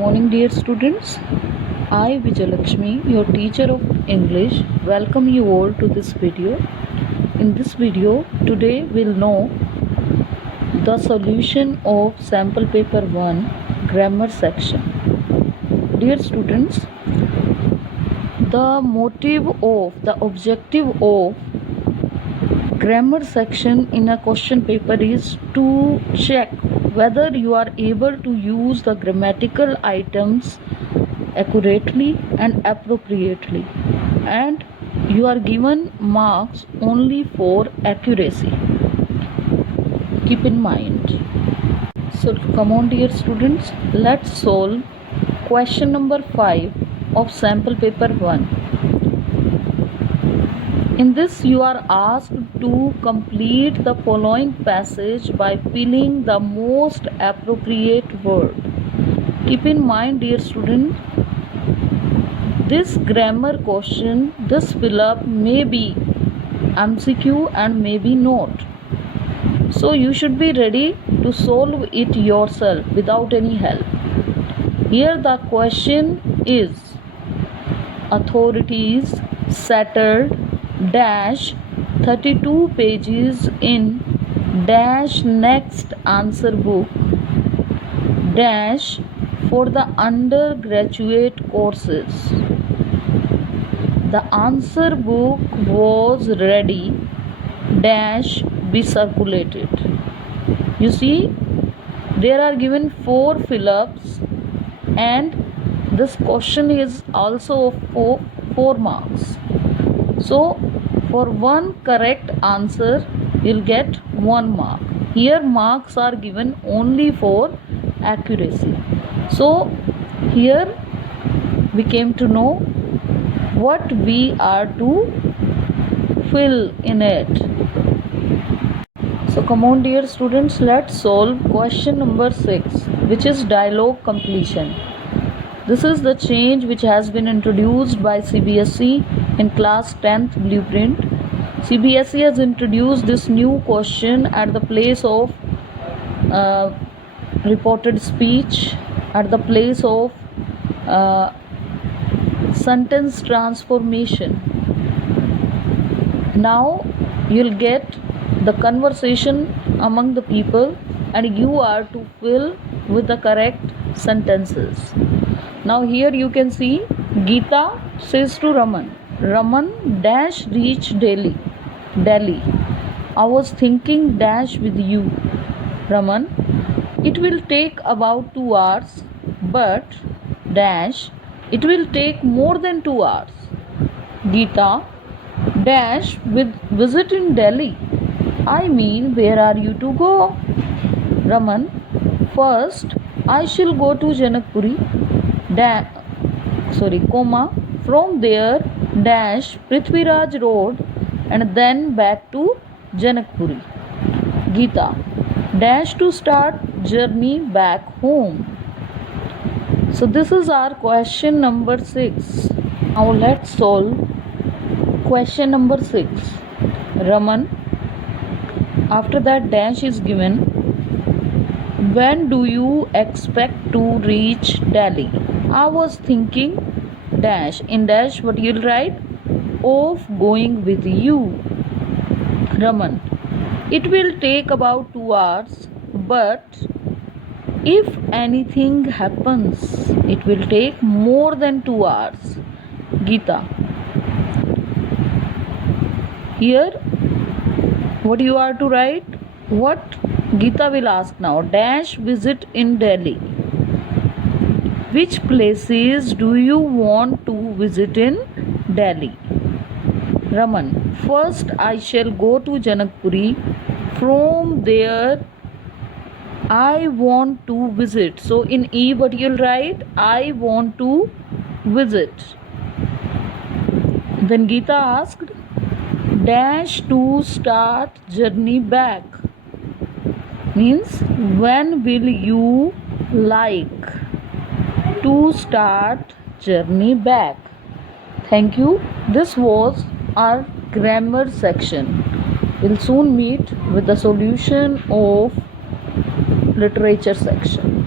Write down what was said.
Morning, dear students. I, Vijayalakshmi, your teacher of English, welcome you all to this video. In this video, today we'll know the solution of sample paper 1 grammar section. Dear students, the objective of grammar section in a question paper is to check whether you are able to use the grammatical items accurately and appropriately, and you are given marks only for accuracy. Keep in mind. So come on, dear students, let's solve question number 5 of sample paper 1. In this, you are asked to complete the following passage by filling the most appropriate word. Keep in mind, dear student, this grammar question, this fill-up may be MCQ and maybe not. So you should be ready to solve it yourself without any help. Here the question is: authorities settled dash 32 pages in dash next answer book dash for the undergraduate courses. The answer book was ready dash be circulated. You see, there are given 4 fill-ups and this question is also of 4 marks. So for one correct answer you'll get 1 mark. Here marks are given only for accuracy. So here we came to know what we are to fill in it. So come on, dear students, let's solve question number 6, which is dialogue completion. This is the change which has been introduced by CBSE in class 10th blueprint. CBSE has introduced this new question at the place of reported speech, at the place of sentence transformation. Now you'll get the conversation among the people and you are to fill with the correct sentences. Now here you can see Geeta says to Raman, Raman dash reach Delhi. I was thinking dash with you. Raman, it will take about 2 hours, but dash it will take more than 2 hours. Geeta dash with visit in Delhi. I mean, where are you to go? Raman, first I shall go to Janakpuri, from there dash Prithviraj Road and then back to Janakpuri. Geeta dash to start journey back home. So this is our question number 6. Now let's solve question number 6. Raman, after that dash is given, when do you expect to reach Delhi? I was thinking dash, in dash what you'll write, of going with you. Raman, it will take about 2 hours, but if anything happens it will take more than 2 hours. Geeta, here what you are to write, what Geeta will ask now, dash visit in Delhi. Which places do you want to visit in Delhi? Raman, first I shall go to Janakpuri. From there I want to visit. So in E what you'll write, I want to visit. Then Geeta asked, dash to start journey back. Means when will you like to start journey back? Thank you. This was our grammar section. We'll soon meet with the solution of literature section.